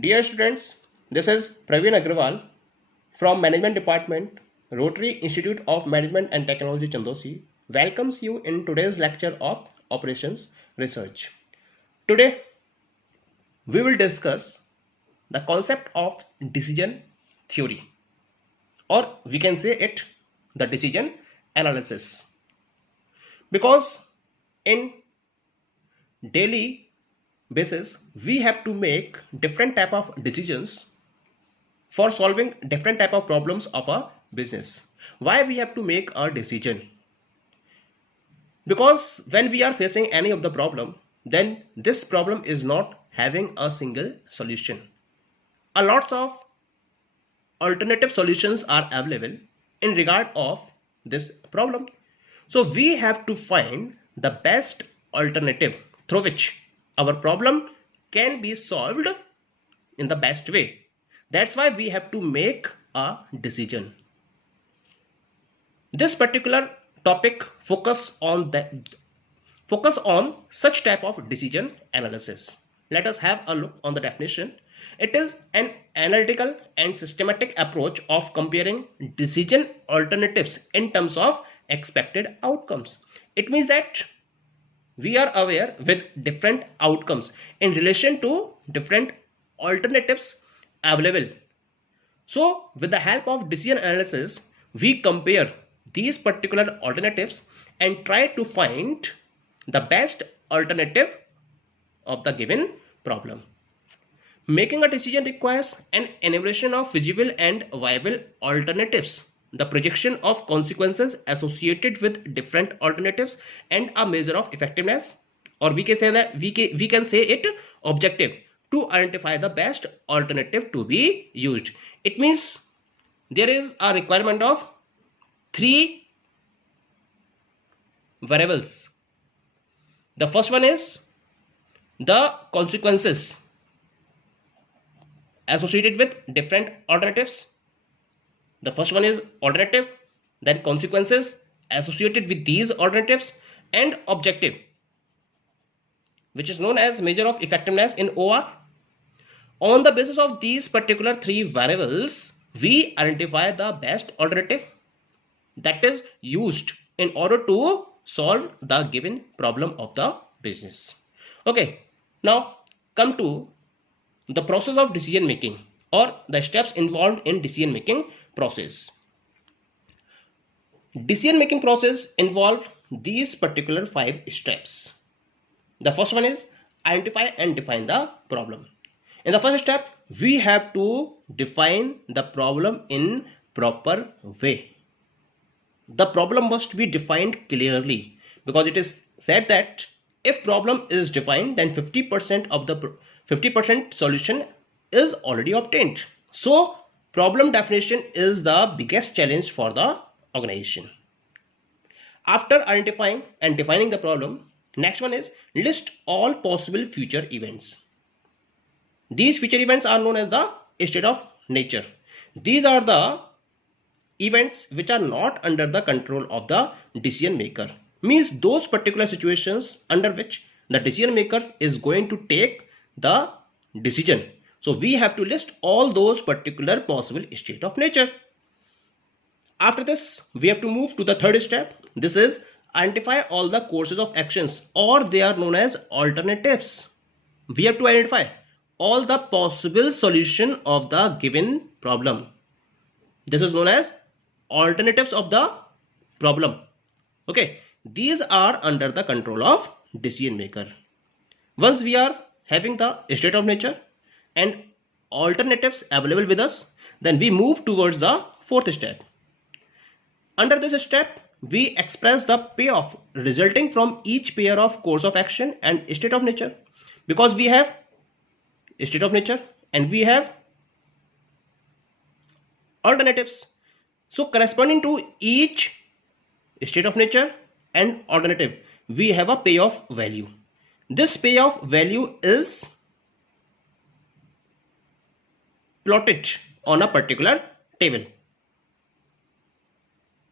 Dear students, this is Praveen Agrawal from Management Department, Rotary Institute of Management and Technology Chandosi welcomes you in today's lecture of Operations Research. Today, we will discuss the concept of decision theory, or we can say it the decision analysis. Because in daily basis, we have to make different type of decisions for solving different type of problems of a business. Why we have to make a decision? Because when we are facing any of the problem, then this problem is not having a single solution. A lots of alternative solutions are available in regard of this problem. So we have to find the best alternative through which our problem can be solved in the best way. That's why we have to make a decision. This particular topic focus on such type of decision analysis. Let us have a look on the definition. It is an analytical and systematic approach of comparing decision alternatives in terms of expected outcomes. It means that we are aware with different outcomes in relation to different alternatives available. So with the help of decision analysis, we compare these particular alternatives and try to find the best alternative of the given problem. Making a decision requires an enumeration of feasible and viable alternatives, the projection of consequences associated with different alternatives, and a measure of effectiveness, or we can say that we can say it objective, to identify the best alternative to be used. It means there is a requirement of three variables. The first one is the consequences associated with different alternatives. The first one is alternative, then consequences associated with these alternatives, and objective, which is known as measure of effectiveness in OR. On the basis of these particular three variables, we identify the best alternative that is used in order to solve the given problem of the business. Okay, now come to the process of decision making, or the steps involved in decision making process. Decision making process involve these particular 5 steps. The first one is identify and define the problem. In the first step, we have to define the problem in proper way. The problem must be defined clearly, because it is said that if problem is defined, then 50% of the 50% solution is already obtained. So problem definition is the biggest challenge for the organization. After identifying and defining the problem, next one is list all possible future events. These future events are known as the state of nature. These are the events which are not under the control of the decision maker. Means those particular situations under which the decision maker is going to take the decision. So we have to list all those particular possible state of nature. After this, we have to move to the third step. This is identify all the courses of actions, or they are known as alternatives. We have to identify all the possible solution of the given problem. This is known as alternatives of the problem. Okay, these are under the control of decision maker. Once we are having the state of nature and alternatives available with us, then we move towards the fourth step. Under this step, we express the payoff resulting from each pair of course of action and state of nature, because we have state of nature and we have alternatives. So corresponding to each state of nature and alternative, we have a payoff value. This payoff value is plotted on a particular table.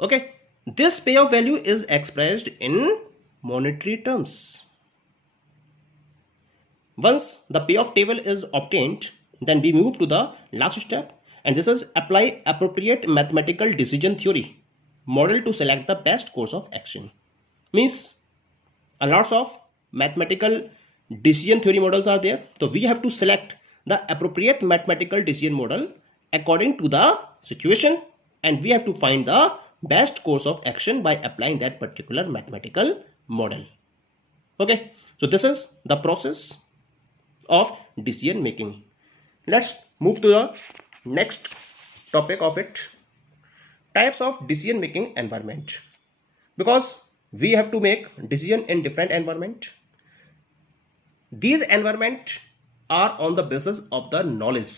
Okay, this payoff value is expressed in monetary terms. Once the payoff table is obtained, Then we move to the last step, and this is apply appropriate mathematical decision theory model to select the best course of action. Means a lots of mathematical decision theory models are there. So we have to select the appropriate mathematical decision model according to the situation, and we have to find the best course of action by applying that particular mathematical model. Okay, so this is the process of decision making. Let's move to the next topic of it, types of decision making environment, because we have to make decision in different environment. These environment are on the basis of the knowledge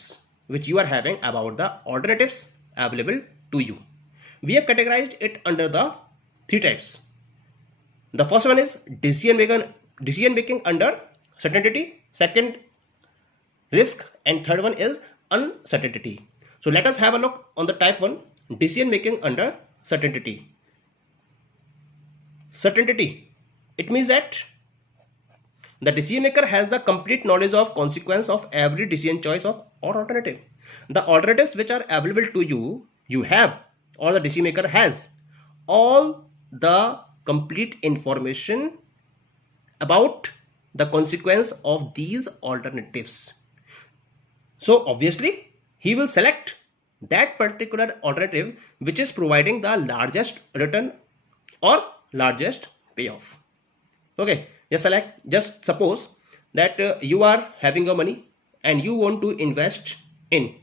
which you are having about the alternatives available to you. We have categorized it under the three types. The first one is decision making under certainty, second risk, and third one is uncertainty. So let us have a look on the type 1, decision making under certainty. Certainty, it means that the decision maker has the complete knowledge of consequence of every decision choice of or alternative. The alternatives which are available to you, you have, or the decision maker has all the complete information about the consequence of these alternatives. So obviously he will select that particular alternative which is providing the largest return or largest payoff. Okay, just suppose that you are having your money and you want to invest in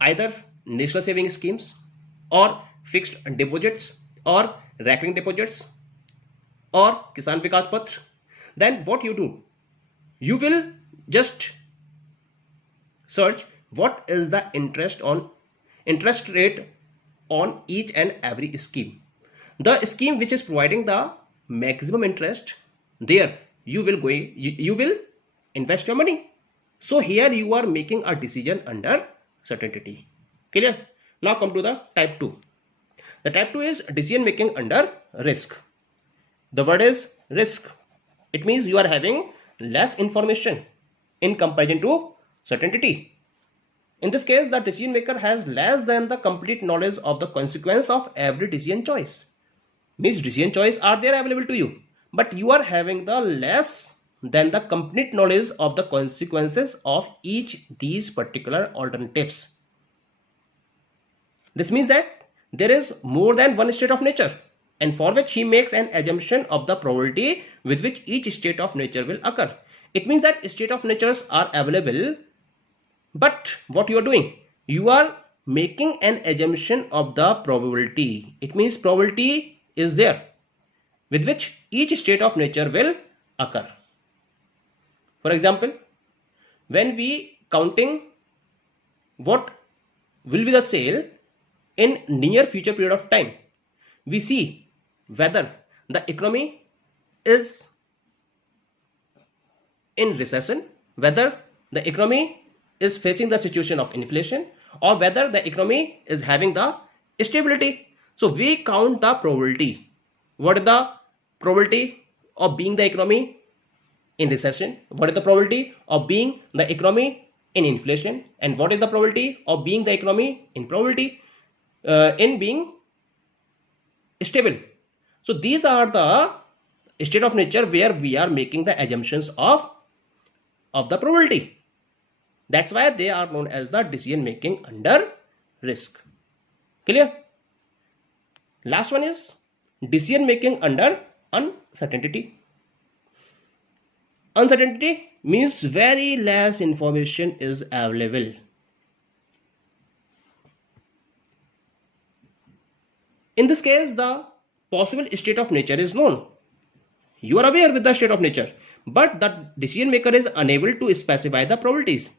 either national saving schemes or fixed deposits or recurring deposits or Kisan Vikas Patra. Then what you do, you will just search what is the interest rate on each and every scheme. The scheme which is providing the maximum interest, there you will invest your money. So here you are making a decision under certainty. Clear? Now come to the type 2. The type 2 is decision making under risk. The word is risk. It means you are having less information in comparison to certainty. In this case, the decision maker has less than the complete knowledge of the consequence of every decision choice. Means decision choice are there available to you, but you are having the less than the complete knowledge of the consequences of each these particular alternatives. This means that there is more than one state of nature, and for which he makes an assumption of the probability with which each state of nature will occur. It means that state of natures are available, but what you are doing, you are making an assumption of the probability. It means probability is there with which each state of nature will occur. For example, when we counting what will be the sale in near future period of time, we see whether the economy is in recession, whether the economy is facing the situation of inflation, or whether the economy is having the stability. So we count the probability. What is the probability of being the economy in recession? What is the probability of being the economy in inflation? And what is the probability of being the economy in in being stable? So these are the state of nature where we are making the assumptions of the probability. That's why they are known as the decision making under risk. Clear? Last one is decision making under uncertainty. Uncertainty means very less information is available. In this case, the possible state of nature is known. You are aware with the state of nature, but the decision maker is unable to specify the probabilities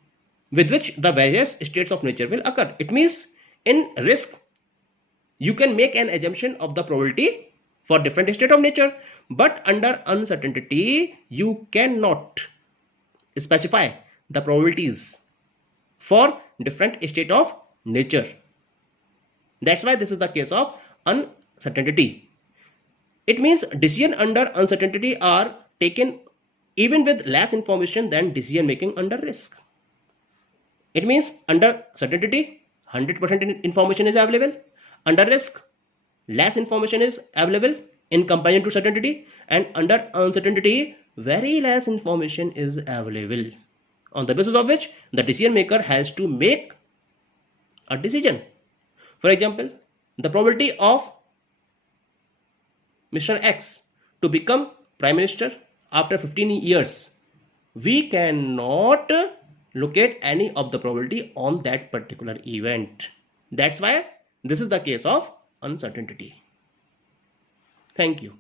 with which the various states of nature will occur. It means in risk, you can make an assumption of the probability for different state of nature, but under uncertainty, you cannot specify the probabilities for different state of nature. That's why this is the case of uncertainty. It means decision under uncertainty are taken even with less information than decision making under risk. It means under certainty, 100% information is available. Under risk, less information is available in comparison to certainty. And under uncertainty, very less information is available. On the basis of which the decision maker has to make a decision. For example, the probability of Mr. X to become Prime Minister after 15 years, we cannot locate any of the probability on that particular event. That's why this is the case of uncertainty. Thank you.